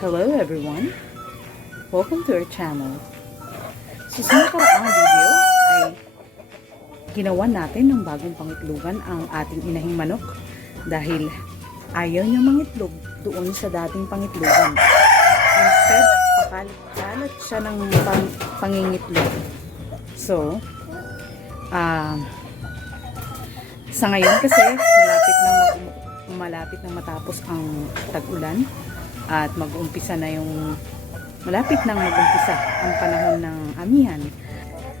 Hello everyone! Welcome to our channel. So sa nakaraang video ay ginawa natin ng bagong pangitlugan ang ating inahing manok dahil ayaw niya mangitlog doon sa dating pangitlugan. Instead, pakalat siya ng pangingitlog. So, sa ngayon kasi malapit na matapos ang tag-ulan at mag-umpisa na malapit nang mag-umpisa ang panahon ng amihan.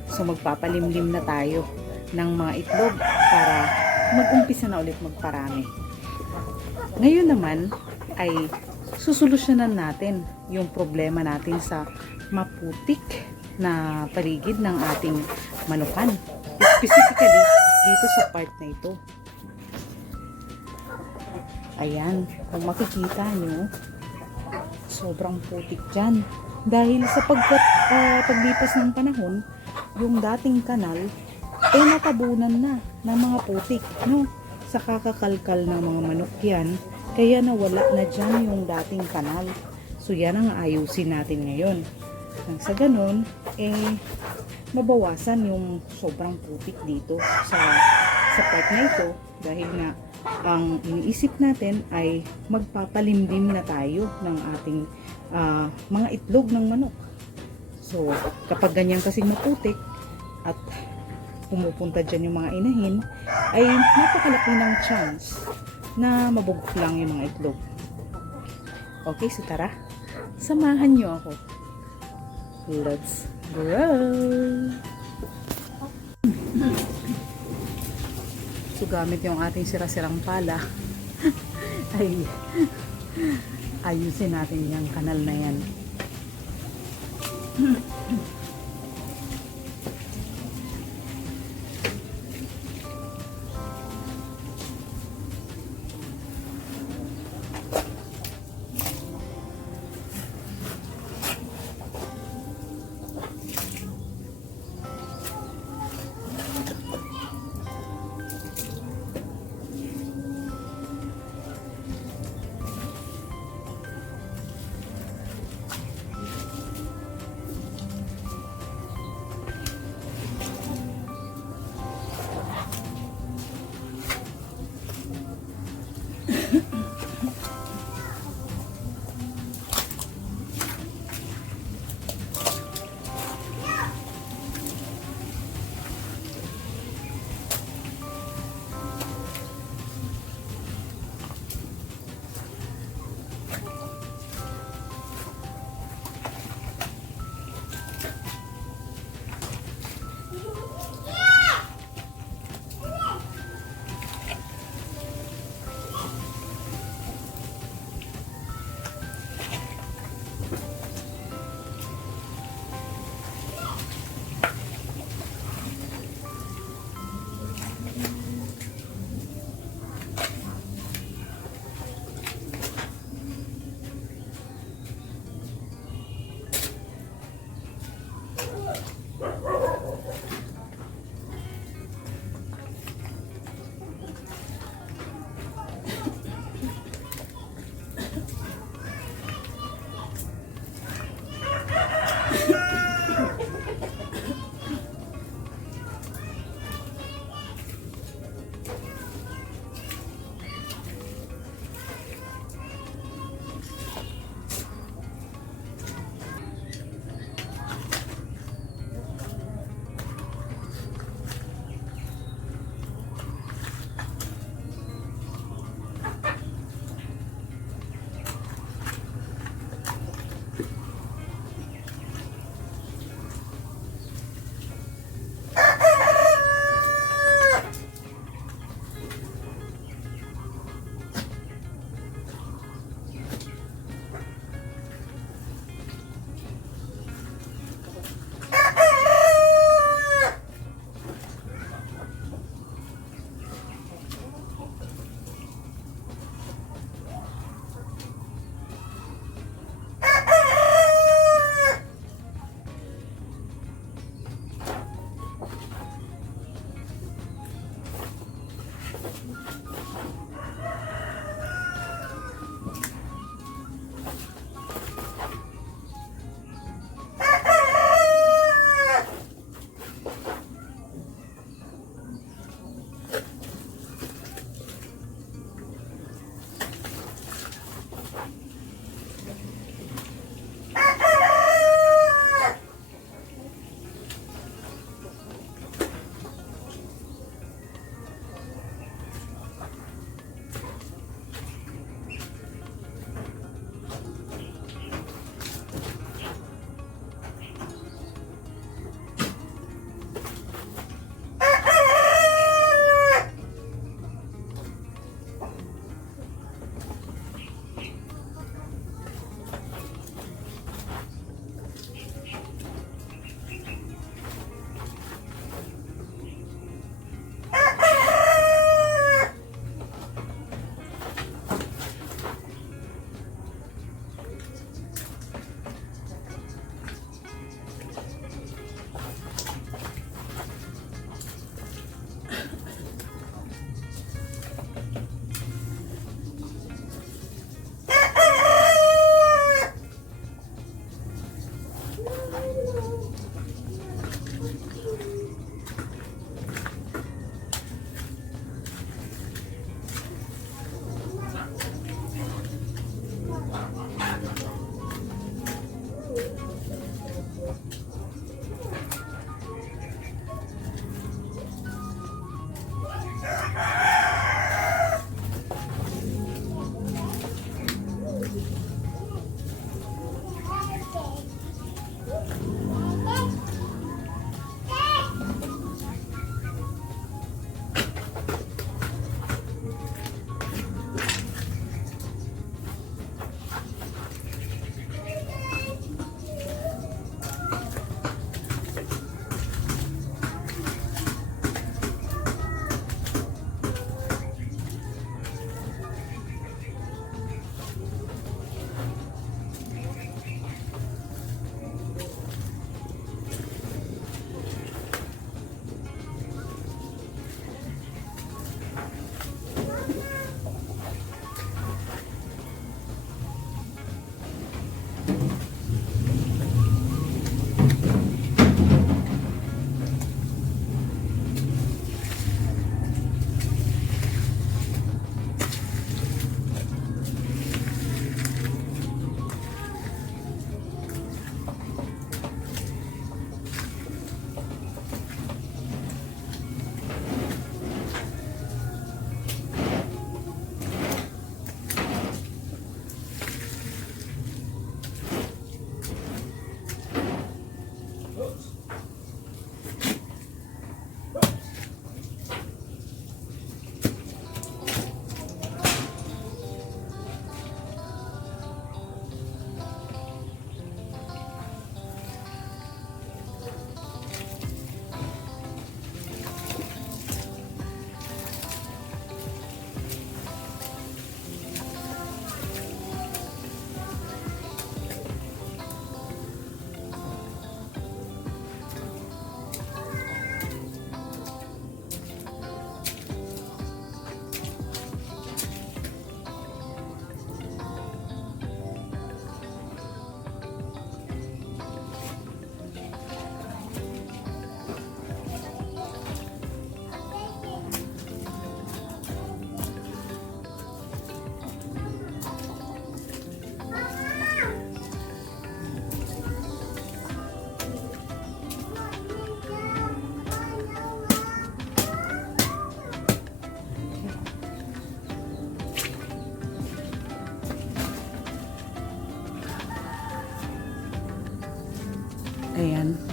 So magpapalimlim na tayo ng mga itlog para mag-umpisa na ulit magparami. Ngayon naman ay susolusyonan natin yung problema natin sa maputik na paligid ng ating manukan. Specifically dito sa part na ito. Ayan, kung makikita nyo, sobrang putik dyan. Dahil sa paglipas ng panahon, yung dating kanal ay natabunan na ng mga putik, no? Sa kakakalkal ng mga manok yan, kaya nawala na dyan yung dating kanal. So yan ang ayusin natin ngayon. Nang sa ganun, mabawasan yung sobrang putik dito sa part na ito, dahil nga ang iniisip natin ay magpapalimlim na tayo ng ating mga itlog ng manok. So kapag ganyan kasing maputik at pumupunta dyan yung mga inahin, ay napakalaki ng chance na mabugok lang yung mga itlog. Okay, so tara, samahan nyo ako. Let's go! So gamit yung ating sira-sirang pala ay ayusin natin yung kanal na yan.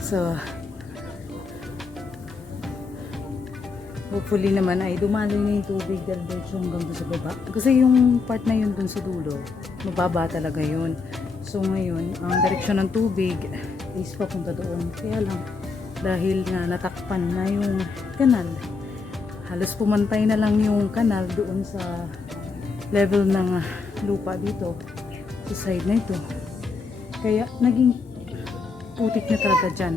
So, hopefully naman ay dumaloy na yung tubig diretso hanggang doon sa baba. Kasi yung part na yun doon sa dulo, mababa talaga yun. So ngayon, ang direksyon ng tubig is papunta doon. Kaya lang, dahil nga natakpan na yung kanal, halos pumantay na lang yung kanal doon sa level ng lupa dito, sa side na ito. Kaya naging putik na talaga dyan.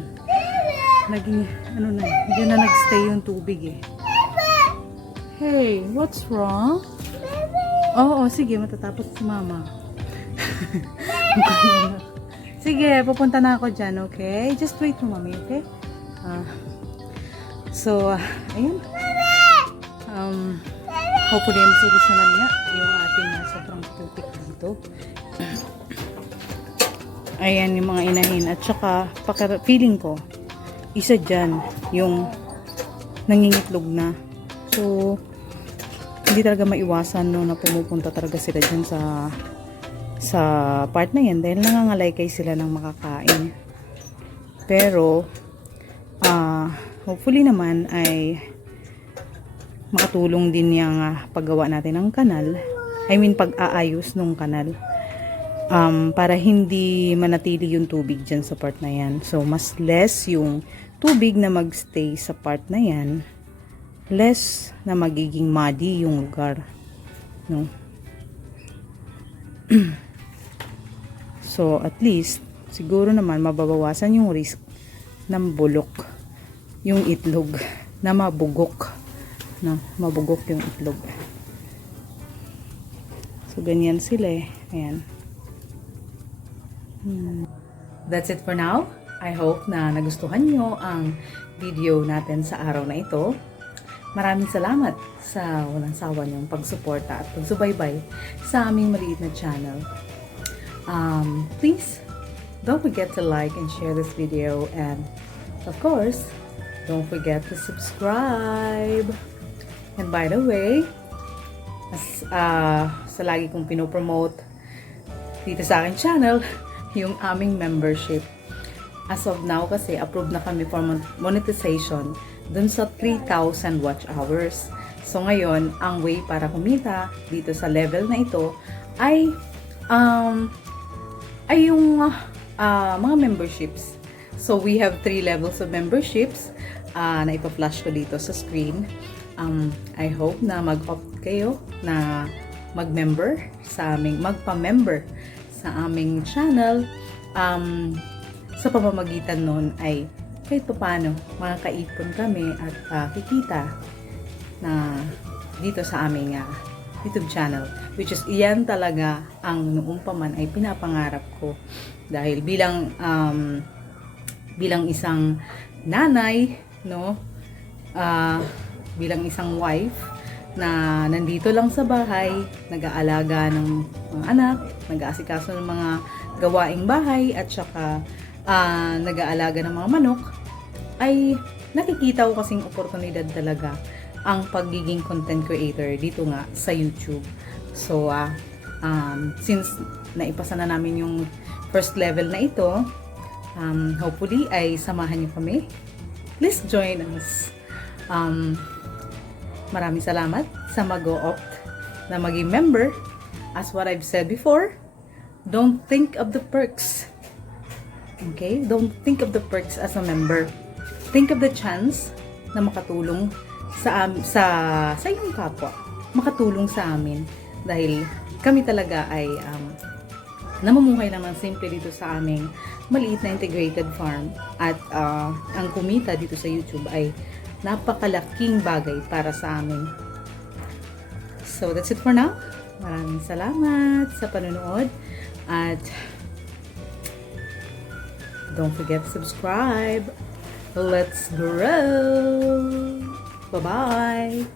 Naging, ano na, dyan na nagstay yung tubig eh. Hey, what's wrong? Oo, sige, matatapos si mama. Sige, pupunta na ako dyan, okay? Just wait mo, mami, okay? Ayun. Hopefully, masolusyonan niya yung ating sobrang putik dito. Ayan yung mga inahin. At saka, feeling ko, isa dyan yung nangingitlog na. So, hindi talaga maiwasan no, na pumupunta talaga sila dyan sa part na yan dahil nangangalaykay sila ng makakain. Pero hopefully naman ay makatulong din yung paggawa natin ng kanal. I mean pag-aayos ng kanal. Para hindi manatili yung tubig dyan sa part na yan. So, mas less yung tubig na magstay sa part na yan, less na magiging muddy yung lugar, no? So at least siguro naman mababawasan yung risk ng bulok yung itlog, na mabugok, no? Mabugok yung itlog. So ganyan sila eh. Ayan. That's it for now. I hope na nagustuhan nyo ang video natin sa araw na ito. Maraming salamat sa walang sawa niyong pagsuporta at pagsubaybay sa aming maliit na channel. Please, don't forget to like and share this video, and of course, don't forget to subscribe. And by the way, sa lagi kong pinopromote dito sa aking channel, yung aming membership. As of now kasi, approved na kami for monetization dun sa 3,000 watch hours. So ngayon, ang way para kumita dito sa level na ito ay yung mga memberships. So we have 3 levels of memberships na ipa-flash ko dito sa screen. I hope na mag-opt kayo na mag-member sa aming, magpa-member sa aming channel. Sa pamamagitan nun ay kahit paano makakaipon kami at kikita na dito sa aming YouTube channel, which is iyan talaga ang noong pa man ay pinapangarap ko, dahil bilang isang nanay, no, bilang isang wife na nandito lang sa bahay, nag-aalaga ng mga anak, nag-aasikaso ng mga gawaing bahay, at saka nag-aalaga ng mga manok, ay nakikita ko kasing oportunidad talaga ang pagiging content creator dito nga sa YouTube. So, since naipasa na namin yung first level na ito, hopefully ay samahan niyo kami. Please join us. Maraming salamat sa mag-o-opt na maging member. As what I've said before, don't think of the perks. Okay? Don't think of the perks as a member. Think of the chance na makatulong sa iyong kapwa, makatulong sa amin, dahil kami talaga ay namumuhay naman simple dito sa aming maliit na integrated farm, at ang kumita dito sa YouTube ay napakalaking bagay para sa amin. So that's it for now. Maraming salamat sa panonood, at don't forget to subscribe. Let's grow! Bye-bye!